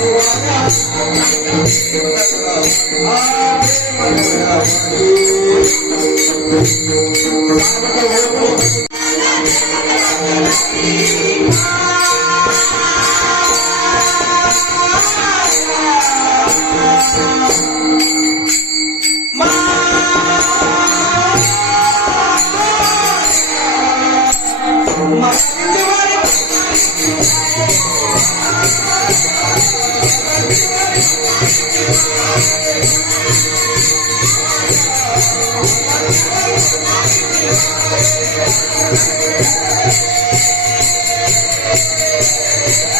Mas, Música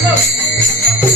Let's go.